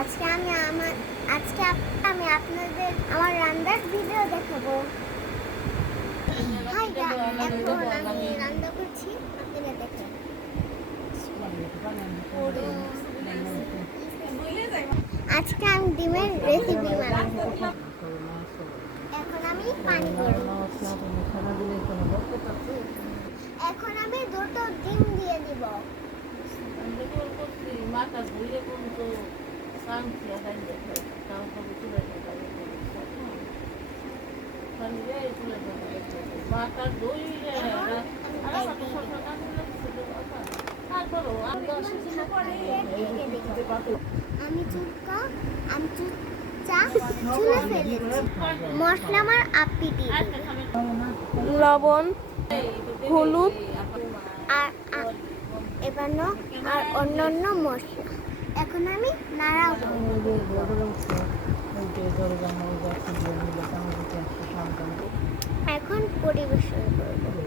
আজকে আমি আপনাদের আমার রান্নার ভিডিও দেখাবো। হাই গাইস, এখন আমি রান্না করছি, আপনারা দেখেন। আজকে আমি ডিমের রেসিপি বানাবো। এখন আমি পানি করব। এখন আমি দুটো ডিম দিয়ে দিব। আমি চুচা চুলে ফেলেছি। মশলা আমার আপি দিয়ে লবণ, হলুদ, আর আর অন্যান্য মশলা। এখন আমি নাড়াবো। এখন পরিবেশন করবো।